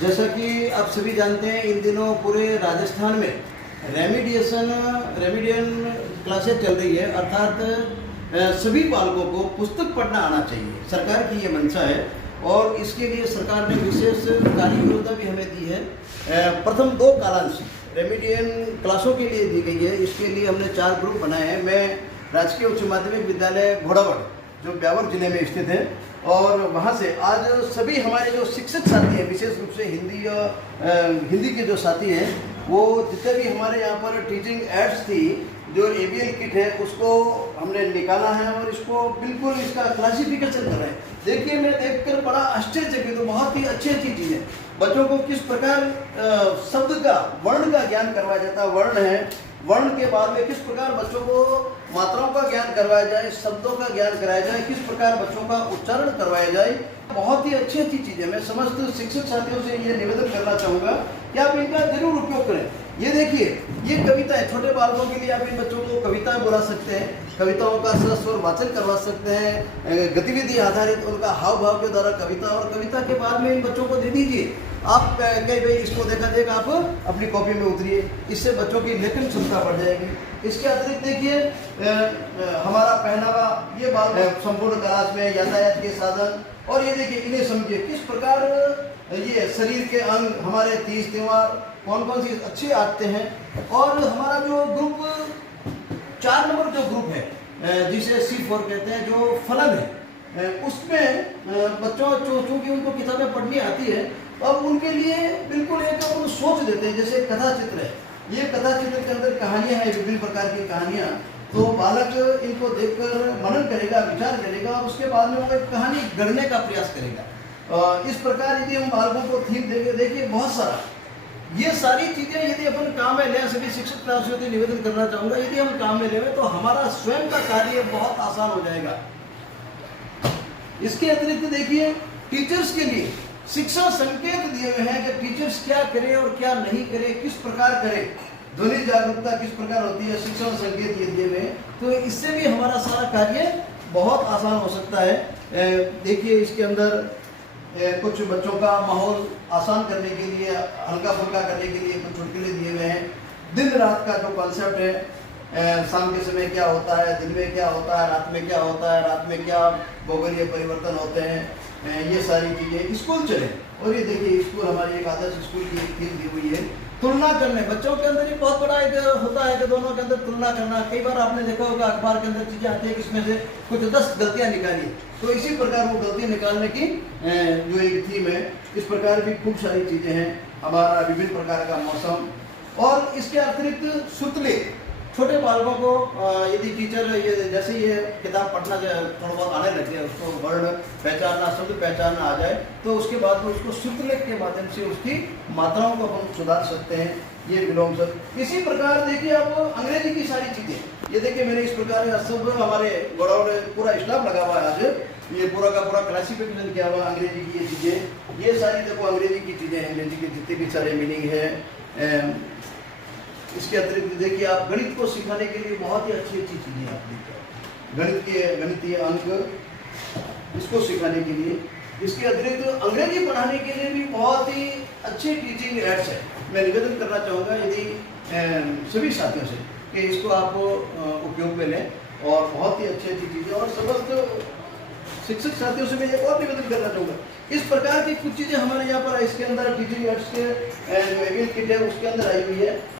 जैसा कि आप सभी जानते हैं, इन दिनों पूरे राजस्थान में रेमिडियन क्लासेस चल रही है, अर्थात सभी बालकों को पुस्तक पढ़ना आना चाहिए। सरकार की ये मंशा है और इसके लिए सरकार ने विशेष कार्य योजना भी हमें दी है। प्रथम 2 कालांश रेमिडियन क्लासों के लिए दी गई है। इसके लिए हमने 4 ग्रुप बनाए हैं। मैं राजकीय उच्च माध्यमिक विद्यालय घोड़ावड़ जो ब्यावर जिले में स्थित है, और वहाँ से आज सभी हमारे जो शिक्षक साथी हैं, विशेष रूप से हिंदी के जो साथी हैं, वो जितने भी हमारे यहाँ पर टीचिंग एड्स थी, जो ABL किट है, उसको हमने निकाला है और इसको बिल्कुल इसका क्लासिफिकेशन कर रहे हैं। देखिए, मैं देखकर बड़ा आश्चर्यचकित हूँ। बहुत ही अच्छी चीज़ है। बच्चों को किस प्रकार शब्द का, वर्ण का ज्ञान करवाया जाता है। वर्ण है, वर्ण के बाद में किस प्रकार बच्चों को मात्राओं का ज्ञान करवाया जाए, शब्दों का ज्ञान कराया जाए, किस प्रकार बच्चों का उच्चारण करवाया जाए। बहुत ही अच्छी चीज़ है। मैं समस्त शिक्षक साथियों से ये निवेदन करना चाहूँगा कि आप इनका जरूर उपयोग करें। ये देखिए, ये कविता है। छोटे बालकों के लिए आप इन बच्चों को कविताएं बोला सकते हैं, कविताओं का सस्वर वाचन करवा सकते हैं, गतिविधि आधारित उनका हाव भाव के द्वारा कविता, और कविता के बाद में इन बच्चों को दे दीजिए। आप कहीं भाई इसको देखा देख आप अपनी कॉपी में उतरिए, इससे बच्चों की लेखन क्षमता बढ़ जाएगी। इसके अतिरिक्त देखिए, हमारा पहनावा, ये बात संपूर्ण क्लास में यातायात के साधन, और ये देखिए, इन्हें समझिए किस प्रकार ये शरीर के अंग, हमारे तीज त्योहार, कौन कौन सी अच्छी आदतें हैं। और हमारा जो ग्रुप 4 नंबर जो ग्रुप है, जिसे C4 कहते हैं, जो फलन है, उसमें बच्चों चूँकि उनको किताबें पढ़नी आती है, अब उनके लिए बिल्कुल एक सोच देते हैं। जैसे कथा चित्र है, ये कथा चित्र के अंदर कहानियाँ हैं, विभिन्न प्रकार की कहानियाँ। तो बालक इनको देखकर मनन करेगा, विचार करेगा, और उसके बाद में वो एक कहानी गढ़ने का प्रयास करेगा। इस प्रकार यदि हम बालकों को थीम देंगे, देखिए बहुत सारा ये सारी चीज़ें यदि अपन काम में लें, सभी शिक्षक क्लासों से निवेदन करना चाहूँगा, यदि हम काम में लें तो हमारा स्वयं का कार्य बहुत आसान हो जाएगा। इसके अतिरिक्त देखिए, टीचर्स के लिए शिक्षा संकेत दिए हुए हैं कि टीचर्स क्या करें और क्या नहीं करें, किस प्रकार करें, ध्वनि जागरूकता किस प्रकार होती है, शिक्षण संकेत ये दिए हुए हैं। तो इससे भी हमारा सारा कार्य बहुत आसान हो सकता है। देखिए, इसके अंदर कुछ बच्चों का माहौल आसान करने के लिए, हल्का फुल्का करने के लिए कुछ चुटकुले दिए हुए हैं। दिन रात का जो कॉन्सेप्ट है, शाम के समय क्या होता है, दिन में क्या होता है, रात में क्या होता है, रात में क्या भौगोलिक परिवर्तन होते हैं, ये सारी चीज़ें स्कूल चले। और ये देखिए, स्कूल हमारी एक आदर्श स्कूल की एक थीम दी हुई है, तुलना करने। बच्चों के अंदर ये बहुत बड़ा एक होता है कि दोनों के अंदर तुलना करना। कई बार आपने देखा होगा अखबार के अंदर चीज़ें आती है कि इसमें से कुछ 10 गलतियाँ निकालिए, तो इसी प्रकार वो गलतियाँ निकालने की जो एक थीम है, इस प्रकार भी खूब सारी चीज़ें हैं। हमारा विभिन्न प्रकार का मौसम, और इसके अतिरिक्त सुतले छोटे बालकों को यदि टीचर ये जैसे ये किताब पढ़ना थोड़ा बहुत आने लग जाए, उसको वर्ण पहचानना, शब्द पहचानना आ जाए, तो उसके बाद में उसको सुतलेख के माध्यम से उसकी मात्राओं को हम सुधार सकते हैं। ये विलोम शब्द। इसी प्रकार देखिए, आप अंग्रेजी की सारी चीज़ें, ये देखिए मैंने इस प्रकार सब हमारे घोड़ावड़ पूरा स्टाफ लगा हुआ है। आज ये पूरा का पूरा क्लासिफिकेशन किया हुआ अंग्रेजी की ये चीज़ें, ये सारी देखो अंग्रेजी की चीज़ें, अंग्रेजी के जितने भी सारे मीनिंग है। इसके अतिरिक्त देखिए, आप गणित को सिखाने के लिए बहुत ही अच्छी चीज़ें आप देखिए, गणितीय अंक इसको सिखाने के लिए। इसके अतिरिक्त अंग्रेजी पढ़ाने के लिए भी बहुत ही अच्छे टीचिंग एड्स है। मैं निवेदन करना चाहूँगा यदि सभी साथियों से कि इसको आप उपयोग में लें, और बहुत ही अच्छी चीज़ें। और समस्त शिक्षक साथियों से मैं एक और निवेदन करना चाहूँगा, इस प्रकार की कुछ चीज़ें हमारे यहाँ पर इसके अंदर टीचिंग एड्स के जो ABL किट है उसके अंदर आई हुई है।